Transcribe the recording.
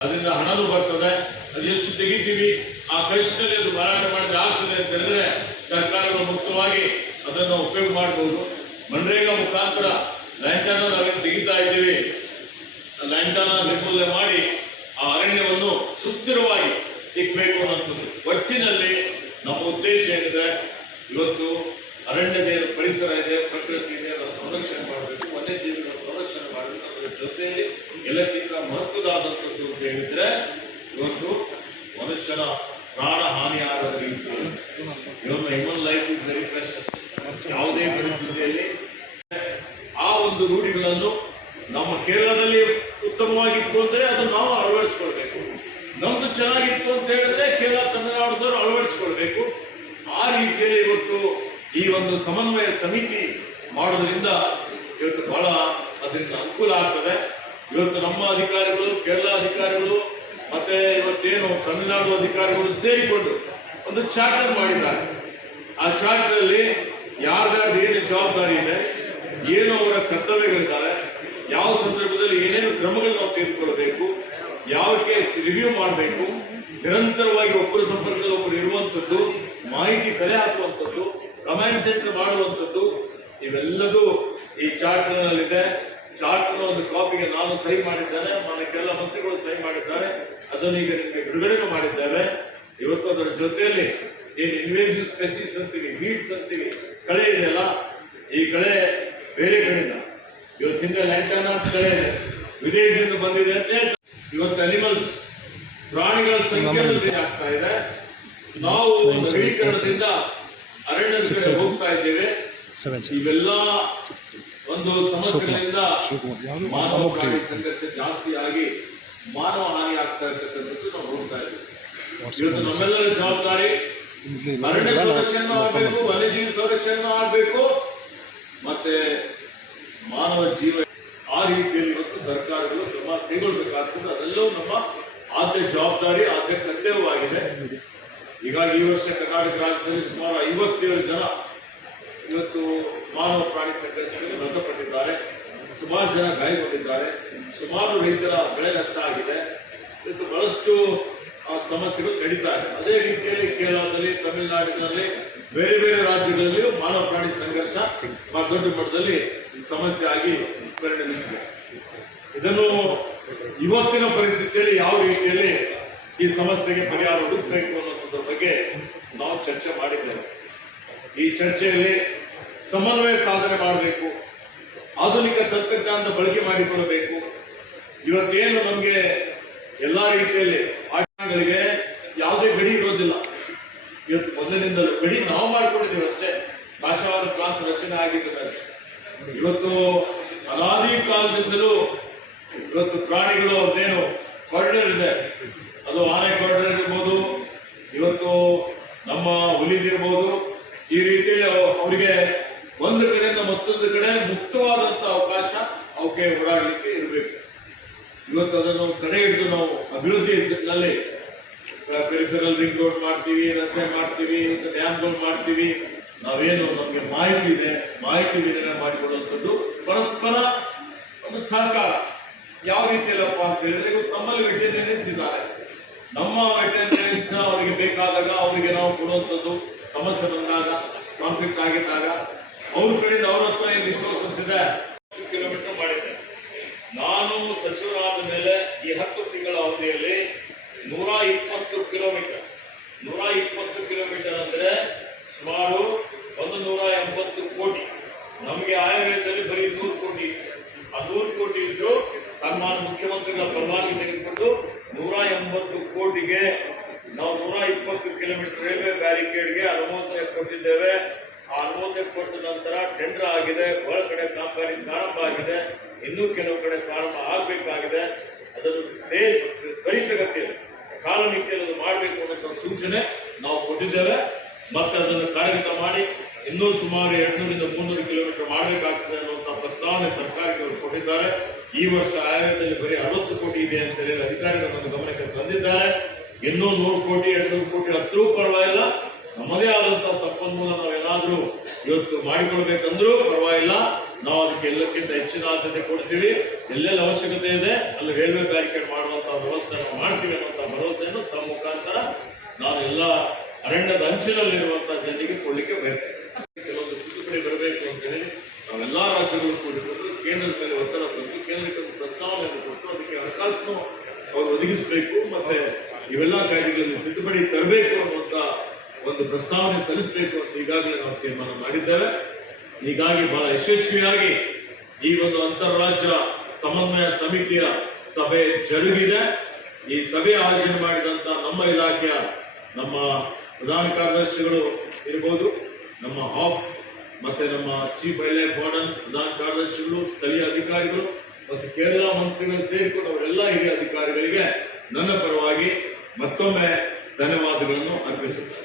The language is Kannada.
ಅದರಿಂದ ಹಣನೂ ಬರ್ತದೆ, ಅದು ಎಷ್ಟು ತೆಗಿತೀವಿ? ಆ ಖರ್ಚಿನಲ್ಲಿ ಅದು ಮಾರಾಟ ಮಾಡಿದ್ರೆ ಆಗ್ತದೆ ಅಂತ ಹೇಳಿದ್ರೆ ಸರ್ಕಾರಗಳು ಮುಕ್ತವಾಗಿ ಅದನ್ನು ಉಪಯೋಗ ಮಾಡಬಹುದು ಮನ್ರೇಗಾ ಮುಖಾಂತರ ಲ್ಯಾಂಟನ ನಾವೇನು ತೆಗಿತಾ ಇದ್ದೀವಿ ಲ್ಯಾಂಟನ ನಿರ್ಮೂಲನೆ ಮಾಡಿ ಆ ಅರಣ್ಯವನ್ನು ಸುಸ್ಥಿರವಾಗಿ ಇಕ್ಬೇಕು ಅನ್ನೋದು ಒಟ್ಟಿನಲ್ಲಿ ನಮ್ಮ ಉದ್ದೇಶ ಏನಿದೆ ಇವತ್ತು ಅರಣ್ಯದ ಪರಿಸರ ಇದೆ, ಪ್ರಕೃತಿ ಇದೆ, ಅದರ ಸಂರಕ್ಷಣೆ ಮಾಡಬೇಕು ವನ್ಯಜೀವಿಗಳ ಸಂರಕ್ಷಣೆ ಮಾಡಬೇಕು ಅದರ ಜೊತೆಯಲ್ಲಿ ಎಲ್ಲಕ್ಕಿಂತ ಮಹತ್ವದಾದಂಥದ್ದು ಅಂತ ಹೇಳಿದ್ರೆ, ಇವತ್ತು ಮನುಷ್ಯನ ಪ್ರಾಣ ಹಾನಿ ಆಗದ ರೀತಿ human life is very precious ಯಾವುದೇ ಪರಿಸ್ಥಿತಿಯಲ್ಲಿ ಆ ಒಂದು ರೂಢಿಗಳನ್ನು ನಮ್ಮ ಕೇರಳದಲ್ಲಿ ಉತ್ತಮವಾಗಿತ್ತು ಅಂದರೆ ಅದು ನಾವು ಅಳವಡಿಸ್ಕೊಳ್ಬೇಕು. ನಮ್ದು ಚೆನ್ನಾಗಿತ್ತು ಅಂತ ಹೇಳಿದ್ರೆ ಕೇರಳ ತಮಿಳುನಾಡದವರು ಅಳವಡಿಸ್ಕೊಳ್ಬೇಕು. ಆ ರೀತಿಯಲ್ಲಿ ಇವತ್ತು ಈ ಒಂದು ಸಮನ್ವಯ ಸಮಿತಿ ಮಾಡೋದ್ರಿಂದ ಇವತ್ತು ಬಹಳ ಅದರಿಂದ ಅನುಕೂಲ ಆಗ್ತದೆ. ಇವತ್ತು ನಮ್ಮ ಅಧಿಕಾರಿಗಳು, ಕೇರಳ ಅಧಿಕಾರಿಗಳು, ಮತ್ತೆ ಇವತ್ತೇನು ತಮಿಳುನಾಡು ಅಧಿಕಾರಿಗಳು ಸೇರಿಕೊಂಡು ಒಂದು ಚಾರ್ಟರ್ ಮಾಡಿದ್ದಾರೆ. ಆ ಚಾರ್ಟರ್ ಅಲ್ಲಿ ಏನು ಜವಾಬ್ದಾರಿ ಇದೆ, ಏನು ಅವರ ಕರ್ತವ್ಯಗಳಿದ್ದಾರೆ ಯಾವ ಸಂದರ್ಭದಲ್ಲಿ ಏನೇನು ಕ್ರಮಗಳು ನಾವು ತೆಗೆದುಕೊಳ್ಬೇಕು ಯಾವ ಕೇಸ್ ರಿವ್ಯೂ ಮಾಡಬೇಕು, ನಿರಂತರವಾಗಿ ಒಬ್ಬರ ಸಂಪರ್ಕದಲ್ಲಿ ಒಬ್ಬರು ಇರುವಂಥದ್ದು, ಮಾಹಿತಿ ಕಲೆ ಹಾಕುವಂಥದ್ದು ಕಮಾಂಡ್ ಸೆಂಟರ್ ಮಾಡುವಂಥದ್ದು ಇವೆಲ್ಲದೂ ಈ ಚಾರ್ಟ್ನಲ್ಲಿದೆ. ಚಾರ್ಟ್ನ ಒಂದು ಕಾಪಿಗೆ ನಾನು ಸಹಿ ಮಾಡಿದ್ದೇನೆ. ಮನೆ ಕೆಲ ಮಂತ್ರಿಗಳು ಸಹಿ ಮಾಡಿದ್ದಾರೆ. ಅದನ್ನು ಈಗ ನಿಮಗೆ ಬಿಡುಗಡೆ ಮಾಡಿದ್ದೇವೆ. ಇವತ್ತು ಅದರ ಜೊತೆಯಲ್ಲಿ ಏನು ಇನ್ವೇಸಿವ್ ಸ್ಪೆಸಿಸ್ ಅಂತೀವಿ ವೀಡ್ಸ್ ಅಂತೀವಿ ಕಳೆ ಇದೆಯಲ್ಲ ಈ ಕಳೆ ಬೇರೆ ಕಡೆಯಿಂದ. ಇವತ್ತಿಂದ ಲ್ಯಾಂಟನ್ ಅಂತ ಕಳೆ ಇದೆ ವಿದೇಶದಿಂದ ಬಂದಿದೆ ಅಂತ ಹೇಳ್ತಾರೆ. ಇವತ್ತು ಅನಿಮಲ್ಸ್ ಪ್ರಾಣಿಗಳ ಸಂಖ್ಯೆ ಆಗ್ತಾ ಇದೆ. ನಾವು ನವೀಕರಣದಿಂದ ಅರಣ್ಯದ ಕಡೆ ಹೋಗ್ತಾ ಇದ್ದೇವೆ. ಇವೆಲ್ಲ ಒಂದು ಸಮಸ್ಯೆಗಳಿಂದ ಶಿವಕುಮಾರ್ ಯಾವುದು? ಮಾನವ ಅಮೋಕ್ ಪ್ರಾಣಿ ಟಿವಿ ಸಂಘರ್ಷ ಜಾಸ್ತಿ ಆಗಿ ಮಾನವ ಹಾನಿ ಆಗ್ತಾ ಇರ್ತಕ್ಕಂಥದ್ದು ನಾವು ನೋಡ್ತಾ ಇದ್ದೇವೆ. ಇವತ್ತು ನಮ್ಮೆಲ್ಲರ ಜವಾಬ್ದಾರಿ ಅರಣ್ಯ ಸಂರಕ್ಷಣೆ ಆಗಬೇಕು ವನ್ಯಜೀವಿ ಸಂರಕ್ಷಣೆ ಆಗಬೇಕು. ಮತ್ತೆ ಮಾನವ ಜೀವ ಆ ರೀತಿಯಲ್ಲಿ ಇವತ್ತು ಸರ್ಕಾರಗಳು ಕ್ರಮ ಕೈಗೊಳ್ಬೇಕಾಗ್ತದೆ. ಅದೆಲ್ಲವೂ ನಮ್ಮ ಆದ್ಯ ಜವಾಬ್ದಾರಿ ಆದ್ಯ ಕರ್ತವ್ಯವಾಗಿದೆ. ಹೀಗಾಗಿ ಈ ವರ್ಷ ಕರ್ನಾಟಕ ರಾಜ್ಯದಲ್ಲಿ ಸುಮಾರು ಐವತ್ತೇಳು ಜನ ಇವತ್ತು ಮಾನವ ಪ್ರಾಣಿ ಸಂಘರ್ಷದಲ್ಲಿ ಮೃತಪಟ್ಟಿದ್ದಾರೆ. ಸುಮಾರು ಜನ ಗಾಯಗೊಂಡಿದ್ದಾರೆ. ಸುಮಾರು ರೈತರ ಬೆಳೆ ನಷ್ಟ ಆಗಿದೆ. ಇವತ್ತು ಬಹಳಷ್ಟು ಆ, ಸಮಸ್ಯೆಗಳು ನಡೀತಾ ಇದೆ. ಅದೇ ರೀತಿಯಲ್ಲಿ ಕೇರಳದಲ್ಲಿ ತಮಿಳುನಾಡಿನಲ್ಲಿ ಬೇರೆ ಬೇರೆ ರಾಜ್ಯಗಳಲ್ಲಿಯೂ ಮಾನವ ಪ್ರಾಣಿ ಸಂಘರ್ಷ ದೊಡ್ಡ ಮಟ್ಟದಲ್ಲಿ ಸಮಸ್ಯೆ ಆಗಿ ಪರಿಣಮಿಸಿದೆ. ಇದನ್ನು ಇವತ್ತಿನ ಪರಿಸ್ಥಿತಿಯಲ್ಲಿ ಯಾವ ರೀತಿಯಲ್ಲಿ ಈ ಸಮಸ್ಯೆಗೆ ಪರಿಹಾರ ಹುಡುಕಬೇಕು ಅನ್ನೋದ್ರ ಬಗ್ಗೆ ನಾವು ಚರ್ಚೆ ಮಾಡಿದ್ದೇವೆ. ಈ ಚರ್ಚೆಯಲ್ಲಿ ಸಮನ್ವಯ ಸಾಧನೆ ಮಾಡಬೇಕು, ಆಧುನಿಕ ತಂತ್ರಜ್ಞಾನದ ಬಳಕೆ ಮಾಡಿಕೊಳ್ಳಬೇಕು. ಇವತ್ತೇನು ನಮಗೆ ಎಲ್ಲಾ ರೀತಿಯಲ್ಲಿ ಆಟಗಳಿಗೆ ಯಾವುದೇ ಗಡಿ ಇರೋದಿಲ್ಲ. ಇವತ್ತು ಮೊದಲಿನಿಂದಲೂ ಗಡಿ ನಾವು ಮಾಡ್ಕೊಂಡಿದ್ದೀವಿ ಅಷ್ಟೇ. ಭಾಷಾವಾದ ಪ್ರಾಂತ ರಚನೆ ಆಗಿದ್ದ ಇವತ್ತು ಅನಾದಿ ಕಾಲದಿಂದಲೂ ಇವತ್ತು ಪ್ರಾಣಿಗಳು ಅದೇನು ಕಾರಿಡಾರ್ ಇದೆ. ಅದು ಆನೆ ಕಾರಿಡಾರ್ ಇರ್ಬೋದು, ಇವತ್ತು ನಮ್ಮ ಹುಲಿದಿರ್ಬೋದು ಈ ರೀತಿಯಲ್ಲಿ ಅವ- ಅವರಿಗೆ ಒಂದು ಕಡೆಯಿಂದ ಮತ್ತೊಂದು ಕಡೆ ಮುಕ್ತವಾದಂಥ ಅವಕಾಶ ಅವಕ್ಕೆ ಓಡಾಡಲಿಕ್ಕೆ ಇರಬೇಕು. ಇವತ್ತು ಅದನ್ನು ತಡೆ ಹಿಡಿದು ನಾವು ಅಭಿವೃದ್ಧಿ ಹೆಸರಿನಲ್ಲಿ ಪೆರಿಫೆರಲ್ ರಿಂಗ್ ರೋಡ್ ಮಾಡ್ತೀವಿ, ರಸ್ತೆ ಮಾಡ್ತೀವಿ ಡ್ಯಾಮ್ಗಳು ಮಾಡ್ತೀವಿ. ನಾವೇನು ನಮಗೆ ಮಾಹಿತಿ ಇದೆ, ಮಾಹಿತಿ ವಿನಿಮಯ ಮಾಡಿಕೊಡುವಂಥದ್ದು ಪರಸ್ಪರ ಒಂದು ಸಹಕಾರ. ಯಾವ ರೀತಿಯಲ್ಲಪ್ಪ ಅಂತ ಹೇಳಿದ್ರೆ ಇವತ್ತು ನಮ್ಮಲ್ಲಿ ವೆಟರ್ನರಿಯನ್ಸ್ ಇದ್ದಾರೆ ನಮ್ಮ ಅಟೆಂಡೆನ್ಸ್ ಅವರಿಗೆ ಬೇಕಾದಾಗ ಅವರಿಗೆ ನಾವು ಕೊಡುವಂಥದ್ದು ಸಮಸ್ಯೆ ಬಂದಾಗ ಕಾನ್ಫ್ಲಿಕ್ಟ್ ಆಗಿದ್ದಾಗ, ಅವ್ರ ಕಡೆಯಿಂದ ಅವ್ರ ಹತ್ರ ಏನು ರಿಸೋರ್ಸಸ್ ಇದೆ? ಕಿಲೋಮೀಟರ್ ಮಾಡಿದ್ದೆ ನಾನು ಸಚಿವರಾದ ಮೇಲೆ ಈ ಹತ್ತು ತಿಂಗಳ ಅವಧಿಯಲ್ಲಿ ನೂರ ಇಪ್ಪತ್ತು ಕಿಲೋಮೀಟರ್ ನೂರ ಇಪ್ಪತ್ತು ಕಿಲೋಮೀಟರ್ ಅಂದರೆ ಸುಮಾರು ಒಂದು ನೂರ ಎಂಬತ್ತು ಕೋಟಿ. ನಮಗೆ ಆಯವ್ಯಯದಲ್ಲಿ ಬರೀ ನೂರು ಕೋಟಿ. ಆ ನೂರು ಕೋಟಿ ಇದ್ರು ಸನ್ಮಾನ ಮುಖ್ಯಮಂತ್ರಿಗಳ ಪರವಾಗಿ ತೆಗೆದುಕೊಂಡು ನೂರ ಎಂಬತ್ತು ಕೋಟಿಗೆ ನಾವು ನೂರ ಇಪ್ಪತ್ತು ಕಿಲೋಮೀಟರ್ ರೈಲ್ವೆ ಬ್ಯಾರಿಕೇಡ್ಗೆ ಅನುಮೋದನೆ ಕೊಟ್ಟಿದ್ದೇವೆ. ಆ ಅನುಮೋದನೆ ಕೊಟ್ಟ ನಂತರ ಟೆಂಡರ್ ಆಗಿದೆ, ಬಹಳ ಕಡೆ ಕಾಮಗಾರಿ ಪ್ರಾರಂಭ ಆಗಿದೆ, ಇನ್ನೂ ಕೆಲವು ಕಡೆ ಪ್ರಾರಂಭ ಆಗಬೇಕಾಗಿದೆ. ಅದನ್ನು ತ್ವರಿತಗತಿಯಲ್ಲಿ ಕಾಲಮಿತಿಯಲ್ಲಿ ಮಾಡಬೇಕು ಅನ್ನೋ ಸೂಚನೆ ನಾವು ಕೊಟ್ಟಿದ್ದೇವೆ. ಮತ್ತೆ ಅದನ್ನು ಕಾರ್ಯಗತ ಮಾಡಿ ಇನ್ನೂ ಸುಮಾರು ಎಂಟುನೂರಿಂದ ಮುನ್ನೂರು ಕಿಲೋಮೀಟರ್ ಮಾಡಬೇಕಾಗ್ತದೆ ಅನ್ನುವಂಥ ಪ್ರಸ್ತಾವನೆ ಸರ್ಕಾರಕ್ಕೆ ಅವರು ಕೊಟ್ಟಿದ್ದಾರೆ. ಈ ವರ್ಷ ಆಯವ್ಯದಲ್ಲಿ ಬರೀ ಅರವತ್ತು ಕೋಟಿ ಇದೆ ಅಂತ ಹೇಳಿ ಅಧಿಕಾರಿಗಳು ನನ್ನ ಗಮನಕ್ಕೆ ತಂದಿದ್ದಾರೆ. ಇನ್ನೂ ನೂರು ಕೋಟಿ, ಎರಡ್ನೂರು ಕೋಟಿ ಹತ್ತರೂ ಪರವಾಗಿಲ್ಲ. ನಮ್ಮದೇ ಆದಂಥ ಸಂಪನ್ಮೂಲ ನಾವೇನಾದರೂ ಇವತ್ತು ಮಾಡಿಕೊಳ್ಬೇಕಂದ್ರೂ ಪರವಾಗಿಲ್ಲ. ನಾವು ಅದಕ್ಕೆ ಎಲ್ಲಕ್ಕಿಂತ ಹೆಚ್ಚಿನ ಆದ್ಯತೆ ಕೊಡ್ತೀವಿ. ಎಲ್ಲೆಲ್ಲಿ ಅವಶ್ಯಕತೆ ಇದೆ ಅಲ್ಲಿ ರೈಲ್ವೆ ಬ್ಯಾರಿಕೇಡ್ ಮಾಡುವಂಥ ವ್ಯವಸ್ಥೆ ನಾವು ಮಾಡ್ತೀವಿ ಅನ್ನುವಂಥ ಭರವಸೆಯನ್ನು ತಮ್ಮ ಮುಖಾಂತರ ನಾನು ಎಲ್ಲ ಅರಣ್ಯದ ಅಂಚಿನಲ್ಲಿರುವಂಥ ಜನರಿಗೆ ಕೊಡ್ಲಿಕ್ಕೆ ಬಯಸ್ತೇನೆ ಕೆಲವೊಂದು ತಿದ್ದುಪಡಿ ಬರಬೇಕು ಅಂತ ಹೇಳಿ ನಾವೆಲ್ಲಾ ರಾಜ್ಯಗಳು ಕೂಡಿಕೊಂಡು ಕೇಂದ್ರದ ಮೇಲೆ ಒತ್ತಡ ತಂದು ಕೇಂದ್ರಕ್ಕೆ ಒಂದು ಪ್ರಸ್ತಾವನೆಯನ್ನು ಕೊಟ್ಟು ಅದಕ್ಕೆ ಹಣಕಾಸನ್ನು ಅವರು ಒದಗಿಸಬೇಕು ಮತ್ತೆ ಇವೆಲ್ಲ ಕಾಯ್ದೆಗಳಲ್ಲಿ ತಿದ್ದುಪಡಿ ತರಬೇಕು ಅನ್ನುವಂಥ ಒಂದು ಪ್ರಸ್ತಾವನೆ ಸಲ್ಲಿಸಬೇಕು ಅಂತ ಈಗಾಗಲೇ ನಾವು ತೀರ್ಮಾನ ಮಾಡಿದ್ದೇವೆ. ಹೀಗಾಗಿ ಬಹಳ ಯಶಸ್ವಿಯಾಗಿ ಈ ಒಂದು ಅಂತಾರಾಜ್ಯ ಸಮನ್ವಯ ಸಮಿತಿಯ ಸಭೆ ಜರುಗಿದೆ. ಈ ಸಭೆ ಆಯೋಜನೆ ಮಾಡಿದಂತ ನಮ್ಮ ಇಲಾಖೆಯ ನಮ್ಮ ಪ್ರಧಾನ ಕಾರ್ಯದರ್ಶಿಗಳು ಇರ್ಬೋದು, ನಮ್ಮ ಹಾಫ್ ಮತ್ತೆ ನಮ್ಮ ಚೀಫ್ ವೈಲ್ಡ್ ವಾರ್ಡನ್ ಪ್ರಧಾನ ಕಾರ್ಯದರ್ಶಿಗಳು, ಸ್ಥಳೀಯ ಅಧಿಕಾರಿಗಳು ಮತ್ತು ಕೇರಳ ಮಂತ್ರಿಗಳು ಸೇರಿಕೊಂಡು ಅವರೆಲ್ಲ ಹಿರಿಯ ಅಧಿಕಾರಿಗಳಿಗೆ ನನ್ನ ಪರವಾಗಿ ಮತ್ತೊಮ್ಮೆ ಧನ್ಯವಾದಗಳನ್ನು ಅರ್ಪಿಸುತ್ತಾರೆ